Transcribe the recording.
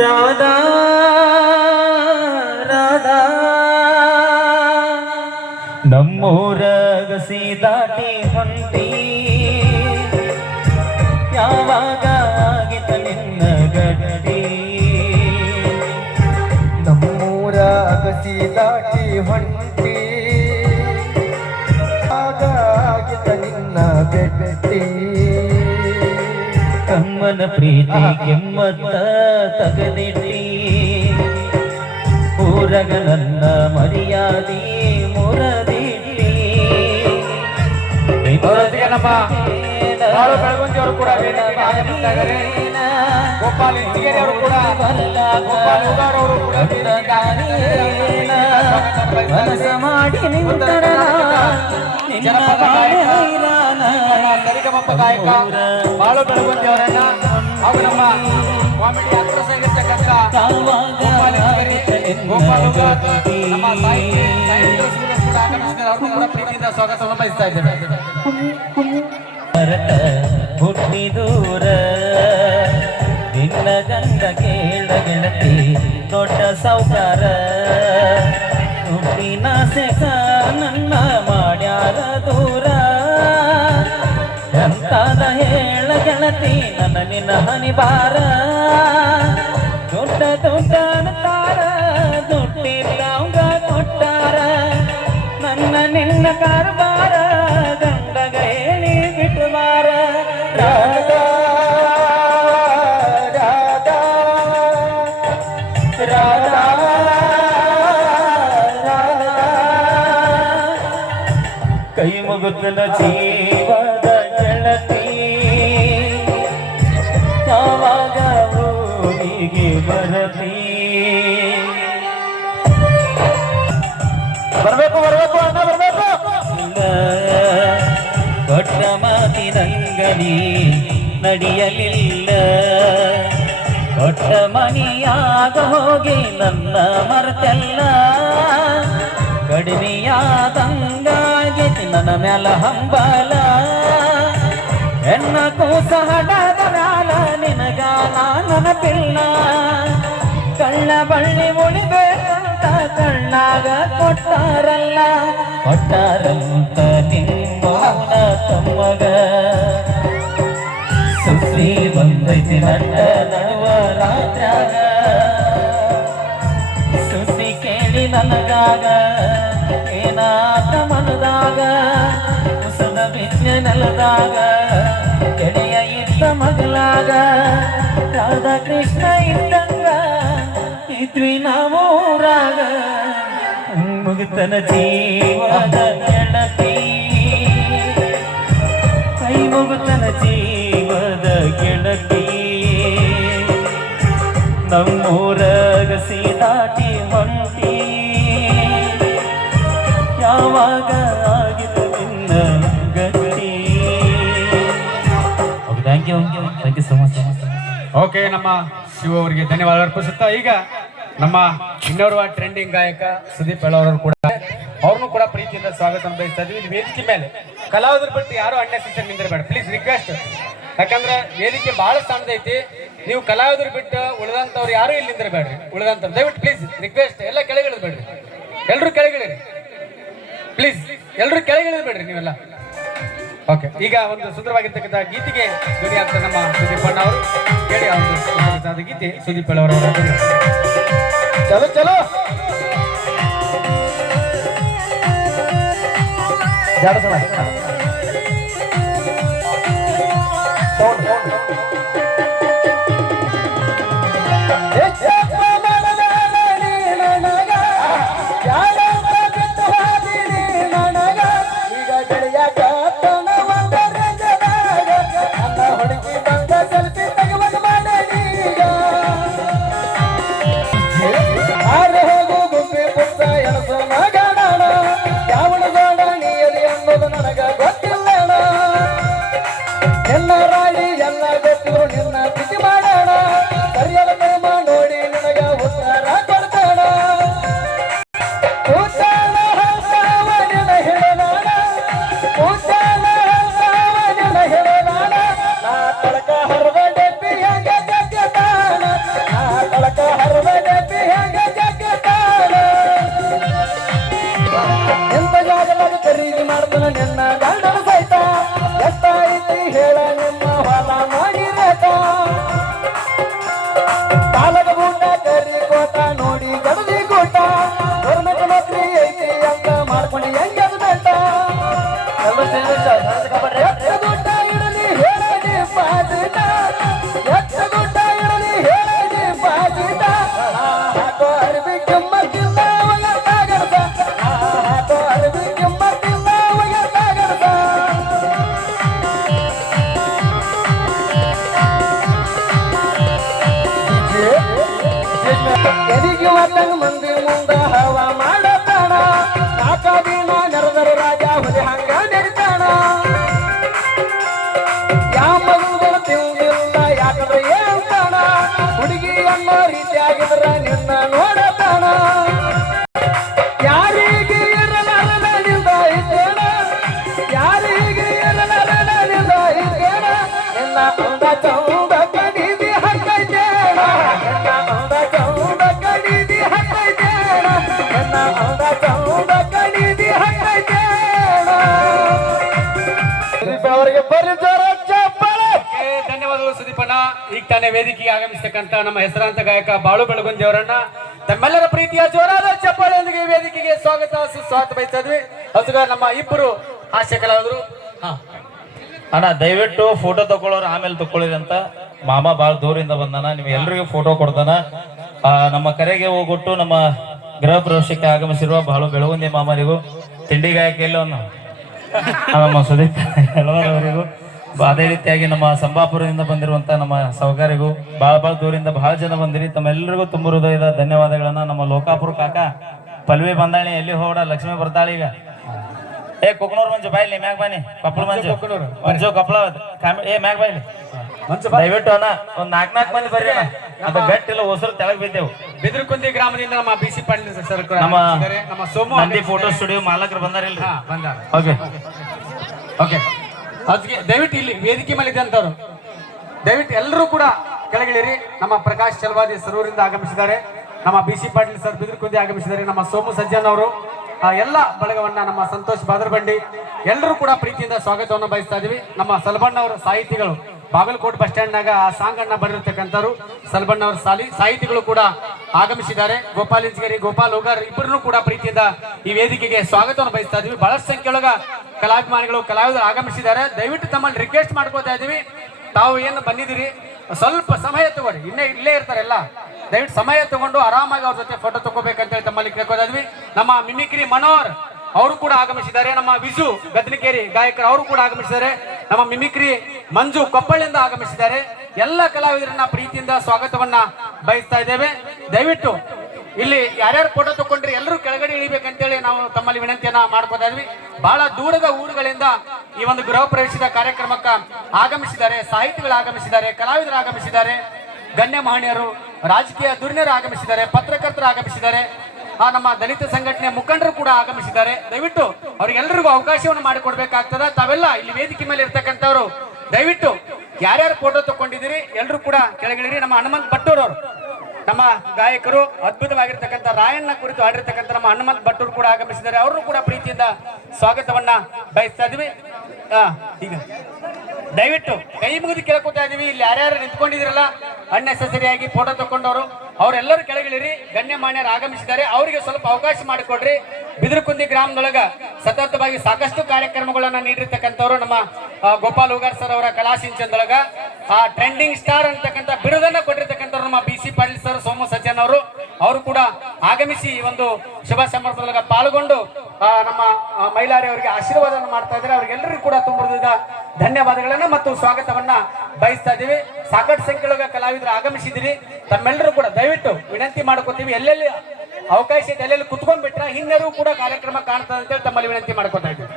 ರಾಧಾ ರಾಧಾ ನಮ್ಮೂರ ಗಸಿ ದಾಟಿ ಹೊಂಟಿ ಯಾವಾಗ ಆಗಿತ ನಿನ್ನ ಗಟ್ಟಿ ನಮ್ಮೂರ ಗಸಿ ದಾಟಿ ಹೊಂಟಿ ಆಗ ಆಗಿತ ನಿನ್ನ ಗಟ್ಟಿ ಕಮ್ಮನ ಪ್ರೀತಿ ಕೆಮ್ಮತ್ತ ತಗದಿಟ್ಟಿ ಊರಗ ನನ್ನ ಮರ್ಯಾದಿ ಮುರದಿಟ್ಟಿ ನಮ್ಮ ಬಾಳು ಬೆಳಗುಂದಿ ಅವರು ಕೂಡ ಗೋಪಾಲ್ ಇಂಚಿಗೇರಿ ಅವರು ಕೂಡ ಗೋಪಾಲ್ ಉದಾರ್ ಅವರು ಕೂಡ ಮನಸ ಮಾಡಿ ನಿಂತರ ಜನಪದ ಸರಿಗಮಪ ಗಾಯಕ ಬಾಳು ಬೆಳಗುಂದಿ ಅವರನ್ನ ಹಾಗೂ ನಮ್ಮ ಕಾಮಿಡಿ ಆಕ್ಟ್ರೆಸ್ ಆಗಿರ್ತಕ್ಕಂಥ ಗೋಪಾಲ್ ಇಂಚಿಗೇರಿ ಗೋಪಾಲ್ ಉದಾರ್ ನಮ್ಮ ಸಾಹಿತ್ಯ ಕೂಡ ಆಗಮಿಸಿದ್ದಾರೆ ಅವ್ರನ್ನ ಕೂಡ ಪ್ರೀತಿಯಿಂದ ಸ್ವಾಗತವನ್ನು ಬಯಸ್ತಾ ಇದ್ದೇವೆ. ಹುಟ್ಟಿ ದೂರ ನಿನ್ನ ಗಂಡ ಕೇಳ ಗೆಳತಿ ದೊಡ್ಡ ಸೌಕಾರ ಹುಟ್ಟಿನ ಸೆಕ ನನ್ನ ಮಾಡ್ಯಾರ ದೂರ ಎಂತಾದ ಹೇಳ ಗೆಳತಿ ನನ್ನ ನಿನ್ನ ಹನಿಬಾರ ದೊಡ್ಡ ದೊಡ್ಡ ತಾರ ದುಡ್ಡಿಲ್ಲಂಗ ಕೊಟ್ಟಾರ ನನ್ನ ನಿನ್ನ ಕಾರ್ಬಾರ ಗಂಡಗ ಹೇಳಿ ಬಿಟ್ಟು ಮಾರ ರಾಧಾ ರಾಧಾ ರಾಧಾ ರಾಧಾ ಕೈ ಮುಗುತ್ತನ ಜೀವದ ಗೆಳತಿ ಯಾವಾಗ ಊರಿಗೆ ಬರತಿ ಬರ್ಬೇಕು ಬರ್ಬೇಕು ಅಣ್ಣ ಬರ್ಬೇಕು ಕೊಟ್ಟ ಮಾತಿನಂಗನಿ ನಡೆಯಲಿಲ್ಲ ಕೊಟ್ಟ ಮನಿಯಾಗ ಹೋಗಿ ನನ್ನ ಮರೆತೆಲ್ಲ ಕಡಿಮೆಯಾದಂಗಾಗಿ ನನ್ನ ಮ್ಯಾಲ ಹಂಬಲ ಹೆಣ್ಣ ಕೂಸ ಹಡದ ಮ್ಯಾಲ ನಿನಗಾಲ ನೆನಪಿಲ್ಲ ಕಳ್ಳ ಬಳ್ಳಿ ಉಳಿಬೇಕಂತ ಕಣ್ಣಾಗ ಕೊಟ್ಟಾರಲ್ಲ ಕೊಟ್ಟಾರಂತ ನಿಮ್ಮವನ ತಮ್ಮಗ ಸುದ್ದಿ ಬಂದೈತಿ ನನ್ನ ನಡುವ ರಾತ್ರ್ಯಾಗ ಸುದ್ದಿ ಕೇಳಿ ನನಗಾಗ ಏನಾತ ಮನದಾಗ ಕುಸದ ಬಿಜ್ಞ ನೆಲದಾಗ ಗೆಳೆಯ ಇದ್ದ ಮಗಲಾಗ ರಾಧಾ ಕೃಷ್ಣ ಇದ್ದಂಗ ಇದ್ವಿ ನಾವು ಊರಾಗ ಮುಗಿತನ ಜೀವದ ಗೆಳತಿ ಕೈ ಮುಗುತನ ಜೀವದ ಗೆಳತಿ ನಮ್ಮೂರ ಗಸಿ ದಾಟಿ ಹೊಂಟಿ ಯಾವಾಗ ಆಗಿತ್ತು ನಿನ್ನ ಗಟ್ಟಿ. Thank you so much. Okay, ನಮ್ಮ ಶಿವ ಅವರಿಗೆ ಧನ್ಯವಾದ ಅರ್ಪಿಸುತ್ತಾ ಈಗ ನಮ್ಮ ಇನ್ನೋರ್ವ ಟ್ರೆಂಡಿಂಗ್ ಗಾಯಕ ಸುದೀಪ್ ಹೇಳೋರು ಕೂಡ ಅವ್ರನ್ನು ಕೂಡ ಪ್ರೀತಿಯಿಂದ ಸ್ವಾಗತ ಬಯಸ್ತಾ ಇದ್ವಿ. ವೇದಿಕೆ ಮೇಲೆ ಕಲಾವಿದರ ಬಿಟ್ಟು ಯಾರು ಅನ್ನೆಸೆಸರಿ ನಿಂದಿರಬೇಡ, ಪ್ಲೀಸ್ ರಿಕ್ವೆಸ್ಟ್. ಯಾಕಂದ್ರೆ ವೇದಿಕೆ ಬಹಳ ಸಣ್ಣದೈತಿ, ನೀವು ಕಲಾವಿದರು ಬಿಟ್ಟು ಉಳಿದಂಥವ್ರು ಯಾರು ಇಲ್ಲಿ ನಿಂದಿರಬೇಡ್ರಿ. ಉಳಿದಂಥವ್ರು ದಯವಿಟ್ಟು ಪ್ಲೀಸ್ ರಿಕ್ವೆಸ್ಟ್, ಎಲ್ಲ ಕೆಳಗಿಳಿದ್ಬೇಡ್ರಿ, ಎಲ್ಲರೂ ಕೆಳಗಿಳಿರಿ ಪ್ಲೀಸ್, ಎಲ್ಲರೂ ಕೆಳಗಿಳಿದ್ಬೇಡ್ರಿ ನೀವೆಲ್ಲ. ಓಕೆ, ಈಗ ಒಂದು ಸುಂದರವಾಗಿರ್ತಕ್ಕಂಥ ಗೀತೆಗೆ ಧ್ವನಿ ಆಗ್ತಾರೆ ನಮ್ಮ ಸುದೀಪ್ ಅಣ್ಣ ಅವರು. ಕೇಳಿ ಆ ಒಂದು ಸುಂದರವಾದ ಗೀತೆ ಸುದೀಪ್ ಅವರ ಚಲೋ ಚಲೋ ಎಲ್ಲ ರಾಡಿ ಎಲ್ಲ ಗೊತ್ತಿರೋ ಯಾವ ಮಗುದನ ತಿಳಿದಿಲ್ಲ ಯಾಕಂದ್ರೆ ಹೇಳ್ತಾನ ಹುಡುಗಿ ಅನ್ನೋ ರೀತಿಯಾಗಿದ್ರ ನಿನ್ನ ನೋಡತಾನ ಯಾರಿಗೆ ಇರಲಾರನಿಂದ ಇದ್ದೇನ ಯಾರಿಗೆ ಇರಲಾರನಿಂದ ಇದ್ದೇನ ನಿನ್ನ ಅಂದ ಚೌದ ಕಡಿದಿ ಹಕ್ಕೈತೇಣ ನಿನ್ನ ಅಂದ ಚೌದ ಕಡಿದಿ ಹಕ್ಕೈತೇಣ ನಿನ್ನ ಅಂದ ಚೌದ ಕಡಿದಿ ಹಕ್ಕೈತೇಣ ಅವರಿಗೆ ಪರಿಚಯ ಚಪ್ಪಳೆ. ಧನ್ಯವಾದಗಳು ಸುದೀಪಣ್ಣ. ಈಗ ತಾನೇ ವೇದಿಕೆಗೆ ಆಗಮಿಸತಕ್ಕಂತ ನಮ್ಮ ಹೆಸರಾಂತ ಗಾಯಕ ಬಾಳು ಬೆಳಗುಂದಿ ಅವರನ್ನ ತಮ್ಮೆಲ್ಲರ ಪ್ರೀತಿಯ ಜೋರಾದ ಚಪ್ಪಾಳೆಯೊಂದಿಗೆ ವೇದಿಕೆಗೆ ಸ್ವಾಗತ ಸುಸ್ವಾಗತ ಬಯಸ್ತಾ ಇದ್ವಿ. ಹಸುಗ ನಮ್ಮ ಇಬ್ಬರು ಹಾಸ್ಯ ಕಲಾವಿದರು. ಅಣ್ಣ ದಯವಿಟ್ಟು ಫೋಟೋ ತಗೊಳ್ಳೋರು ಆಮೇಲೆ ತಗೊಳ್ಳಿರಿ ಅಂತ ಮಾಮ ಬಾಳ ದೂರಿಂದ ಬಂದಾನ. ನಿಮ್ಗೆ ಎಲ್ರಿಗೂ ಫೋಟೋ ಕೊಡ್ತಾನ. ನಮ್ಮ ಕರೆಗೆ ಹೋಗೊಟ್ಟು ನಮ್ಮ ಗೃಹ ಪ್ರವೇಶಕ್ಕೆ ಆಗಮಿಸಿರುವ ಬಾಳು ಬೆಳಗುಂದಿ ಮಾಮರಿಗೂ ತಿಂಡಿ ಗಾಯಕ ಎಲ್ಲವನ್ನ ನಮ್ಮ ಸುದೀಪ್ ಅವರಿಗೂ ಅದೇ ರೀತಿಯಾಗಿ ನಮ್ಮ ಸಂಬಾಪುರದಿಂದ ಬಂದಿರುವಂತ ನಮ್ಮ ಸಹಕಾರಿಗೂ ಬಹಳ ದೂರಿಂದ ಬಹಳ ಜನ ಬಂದಿರಿ. ತಮ್ಮೆಲ್ಲರಿಗೂ ತುಂಬ ಹೃದಯದ ಧನ್ಯವಾದಗಳನ್ನ. ನಮ್ಮ ಲೋಕಾಪುರ ಕಾಕ ಪಲ್ವಿ ಬಂದಾಳಿ ಎಲ್ಲಿ ಹೋಡ ಲಕ್ಷ್ಮಿ ಬರ್ತಾಳಿ. ಈಗ ಏ ಕೊಕ್ಕನೂರ್ ಮಂಜು ಬಾಯ್ಲಿ ಮ್ಯಾಗ್ ಬಾನಿ ಕೊಪ್ಪಳ ಮಂಜು ಮಂಜು ಕೊಪ್ಪಳ ಏ ಮ್ಯಾಗ್ ಬಾಯ್ಲಿ ದಯವಿಟ್ಟು ಅಣ್ಣ ಒಂದ್ ನಾಲ್ಕು ಮಂದಿ ಬರ್ರಿ ಅಣ್ಣ. ಅದು ಗಟ್ಟಿಲ್ಲ ಹೊಸರು ತೆಳಗ್ ಬಿದ್ದೆವು. ಬಿದ್ರಕುಂದಿ ಗ್ರಾಮದಿಂದ ನಮ್ಮ BC ಪಾಟೀಲ್ ಸರ್ ನಮ್ಮ ಸೋಮು ನಂದಿ ಫೋಟೋ ಸ್ಟುಡಿಯೋ ಮಾಲಕರು ಬಂದಾರಿಲ್ರಿ. ಬಂದಾರ. ಓಕೆ ಓಕೆ ಅದಕ್ಕೆ ದಯವಿಟ್ಟು ಇಲ್ಲಿ ವೇದಿಕೆ ಮೇಲೆ ಇದ್ದಂಥವ್ರು ದಯವಿಟ್ಟು ಎಲ್ಲರೂ ಕೂಡ ಕೆಳಗಿಳಿರಿ. ನಮ್ಮ ಪ್ರಕಾಶ್ ಚಲವಾದಿ ಸರೂರಿಂದ ಆಗಮಿಸಿದ್ದಾರೆ. ನಮ್ಮ BC ಪಾಟೀಲ್ ಸರ್ ಬಿದ್ರಕುಂದಿ ಆಗಮಿಸಿದ್ದಾರೆ. ನಮ್ಮ ಸೋಮು ಸಜ್ಜನ್ ಅವರು ಎಲ್ಲ ಬಳಗವನ್ನ ನಮ್ಮ ಸಂತೋಷ್ ಬಾದರ್ಬಂಡಿ ಎಲ್ಲರೂ ಕೂಡ ಪ್ರೀತಿಯಿಂದ ಸ್ವಾಗತವನ್ನು ಬಯಸ್ತಾ ಇದೀವಿ. ನಮ್ಮ ಸಲ್ಬಣ್ಣ ಅವರ ಸಾಹಿತಿಗಳು ಬಾಗಲಕೋಟೆ ಬಸ್ ಸ್ಟ್ಯಾಂಡ್ ನಾಗ ಆ ಸಾಂಗ್ ಅನ್ನ ಬರೆದಿರ್ತಕ್ಕಂಥವ್ರು ಸಲ್ಬಣ್ಣ ಅವರ ಸಾಹಿತಿಗಳು ಕೂಡ ಆಗಮಿಸಿದ್ದಾರೆ. ಗೋಪಾಲ್ ಇಂಚಗೇರಿ ಗೋಪಾಲ್ ಹೋಗಾರ್ ಇಬ್ಬರನ್ನು ಕೂಡ ಪ್ರೀತಿಯಿಂದ ಈ ವೇದಿಕೆಗೆ ಸ್ವಾಗತವನ್ನು ಬಯಸ್ತಾ ಇದೀವಿ. ಬಹಳಷ್ಟು ಸಂಖ್ಯೆಯೊಳಗ ಕಲಾಭಿಮಾನಿಗಳು ಕಲಾವಿದರು ಆಗಮಿಸಿದ್ದಾರೆ. ದಯವಿಟ್ಟು ತಮ್ಮಲ್ಲಿ ರಿಕ್ವೆಸ್ಟ್ ಮಾಡ್ಕೋತಾ ಇದೀವಿ, ತಾವು ಏನು ಬಂದಿದ್ದೀರಿ ಸ್ವಲ್ಪ ಸಮಯ ತಗೊಳ್ಳಿ. ಇಲ್ಲೇ ಇರ್ತಾರೆಲ್ಲ, ದಯವಿಟ್ಟು ಸಮಯ ತಗೊಂಡು ಆರಾಮಾಗಿ ಅವ್ರ ಜೊತೆ ಫೋಟೋ ತಗೋಬೇಕಂತ ಹೇಳಿ ತಮ್ಮಲ್ಲಿ ಕೇಳ್ಕೋತಾ ಇದ್ವಿ. ನಮ್ಮ ಮಿಮಿಕ್ರಿ ಮನೋಹರ್ ಅವರು ಕೂಡ ಆಗಮಿಸಿದ್ದಾರೆ. ನಮ್ಮ ವಿಜು ಗದ್ನಿಕೇರಿ ಗಾಯಕರು ಅವರು ಕೂಡ ಆಗಮಿಸಿದ್ದಾರೆ. ನಮ್ಮ ಮಿಮಿಕ್ರಿ ಮಂಜು ಕೊಪ್ಪಳಿಂದ ಆಗಮಿಸಿದ್ದಾರೆ. ಎಲ್ಲ ಕಲಾವಿದರನ್ನ ಪ್ರೀತಿಯಿಂದ ಸ್ವಾಗತವನ್ನ ಬಯಸ್ತಾ ಇದ್ದೇವೆ. ದಯವಿಟ್ಟು ಇಲ್ಲಿ ಯಾರ್ಯಾರು ಫೋಟೋ ತಗೊಂಡ್ರಿ ಎಲ್ಲರೂ ಕೆಳಗಡೆ ಇಳಿಬೇಕಂತೇಳಿ ನಾವು ತಮ್ಮಲ್ಲಿ ವಿನಂತಿಯನ್ನ ಮಾಡ್ಕೋತಾ ಇದ್ವಿ. ಬಹಳ ದೂರದ ಊರುಗಳಿಂದ ಈ ಒಂದು ಗೃಹ ಪ್ರವೇಶದ ಕಾರ್ಯಕ್ರಮಕ್ಕ ಆಗಮಿಸಿದ್ದಾರೆ. ಸಾಹಿತಿಗಳು ಆಗಮಿಸಿದ್ದಾರೆ, ಕಲಾವಿದರು ಆಗಮಿಸಿದ್ದಾರೆ, ಗಣ್ಯ ಮಹನೀಯರು, ರಾಜಕೀಯ ಧುರೀಣರು ಆಗಮಿಸಿದ್ದಾರೆ, ಪತ್ರಕರ್ತರು ಆಗಮಿಸಿದ್ದಾರೆ, ನಮ್ಮ ದಲಿತ ಸಂಘಟನೆ ಮುಖಂಡರು ಕೂಡ ಆಗಮಿಸಿದ್ದಾರೆ. ದಯವಿಟ್ಟು ಅವ್ರಿಗೆಲ್ಲರಿಗೂ ಅವಕಾಶವನ್ನು ಮಾಡಿಕೊಡ್ಬೇಕಾಗ್ತದ. ತಾವೆಲ್ಲ ಇಲ್ಲಿ ವೇದಿಕೆ ಮೇಲೆ ಇರ್ತಕ್ಕಂಥವ್ರು ದಯವಿಟ್ಟು ಯಾರ್ಯಾರು ಫೋಟೋ ತಗೊಂಡಿದ್ದೀರಿ ಎಲ್ಲರೂ ಕೂಡ ಕೆಳಗಿಳಿರಿ. ನಮ್ಮ ಹನುಮಂತ್ ಭಟ್ಟೂರವರು ನಮ್ಮ ಗಾಯಕರು ಅದ್ಭುತವಾಗಿರ್ತಕ್ಕಂಥ ರಾಯಣ್ಣ ಕುರಿತು ಹಾಡಿರ್ತಕ್ಕಂಥ ನಮ್ಮ ಹನುಮಂತ್ ಭಟ್ಟೂರು ಕೂಡ ಆಗಮಿಸಿದ್ದಾರೆ. ಅವರು ಕೂಡ ಪ್ರೀತಿಯಿಂದ ಸ್ವಾಗತವನ್ನ ಬಯಸ್ತಾ ಇದ್ವಿ. ಈಗ ದಯವಿಟ್ಟು ಕೈ ಮುಗಿದು ಕೇಳ್ಕೊತಾ ಇದೀವಿ. ಇಲ್ಲಿ ಯಾರ್ಯಾರು ನಿಂತ್ಕೊಂಡಿದಿರಲ್ಲ ಅನ್ನೆಸೆಸರಿ ಆಗಿ ಫೋಟೋ ತಗೊಂಡವರು ಅವರೆಲ್ಲರೂ ಕೆಳಗಿಳಿರಿ. ಗಣ್ಯ ಮಾನ್ಯರು ಆಗಮಿಸಿದ್ದಾರೆ, ಅವರಿಗೆ ಸ್ವಲ್ಪ ಅವಕಾಶ ಮಾಡಿಕೊಡ್ರಿ. ಬಿದಿರುಕುಂದಿ ಗ್ರಾಮದೊಳಗ ಸತತವಾಗಿ ಸಾಕಷ್ಟು ಕಾರ್ಯಕ್ರಮಗಳನ್ನ ನೀಡಿರ್ತಕ್ಕಂಥವ್ರು ನಮ್ಮ ಗೋಪಾಲ್ ಹೋಗಾರ್ ಸರ್ ಅವರ ಕಲಾ ಸಿಂಚನದೊಳಗ ಟ್ರೆಂಡಿಂಗ್ ಸ್ಟಾರ್ ಅಂತಕ್ಕಂಥ ಬಿರುದನ್ನ ಕೊಟ್ಟಿರ್ತಕ್ಕಂಥವ್ರು ನಮ್ಮ BC ಪಾಟೀಲ್ ಸರ್, ಸೋಮು ಸಜ್ಜನ್ ಅವರು ಕೂಡ ಆಗಮಿಸಿ ಈ ಒಂದು ಶುಭ ಸಮಾರಂಭದೊಳಗ ಪಾಲ್ಗೊಂಡು ನಮ್ಮ ಮೈಲಾರಿ ಅವರಿಗೆ ಆಶೀರ್ವಾದವನ್ನು ಮಾಡ್ತಾ ಇದ್ದಾರೆ. ಅವ್ರಿಗೆಲ್ಲರಿಗೂ ಕೂಡ ತುಂಬ ಧನ್ಯವಾದಗಳನ್ನ ಮತ್ತು ಸ್ವಾಗತವನ್ನ ಬಯಸ್ತಾ ಇದ್ದೀವಿ. ಸಾಕಷ್ಟು ಸಂಖ್ಯೆಯೊಳಗ ಕಲಾವಿದರು ಆಗಮಿಸಿದಿರಿ. ತಮ್ಮೆಲ್ಲರೂ ಕೂಡ ದಯವಿಟ್ಟು ವಿನಂತಿ ಮಾಡ್ಕೋತೀವಿ, ಎಲ್ಲೆಲ್ಲಿ ಅವಕಾಶ ಇದೆ ಎಲ್ಲೆಲ್ಲಿ ಕುತ್ಕೊಂಡ್ಬಿಟ್ರೆ ಹಿನ್ನರೂ ಕೂಡ ಕಾರ್ಯಕ್ರಮ ಕಾಣ್ತದೆ ಅಂತೇಳಿ ತಮ್ಮಲ್ಲಿ ವಿನಂತಿ ಮಾಡ್ಕೊತಾ ಇದ್ದೀವಿ.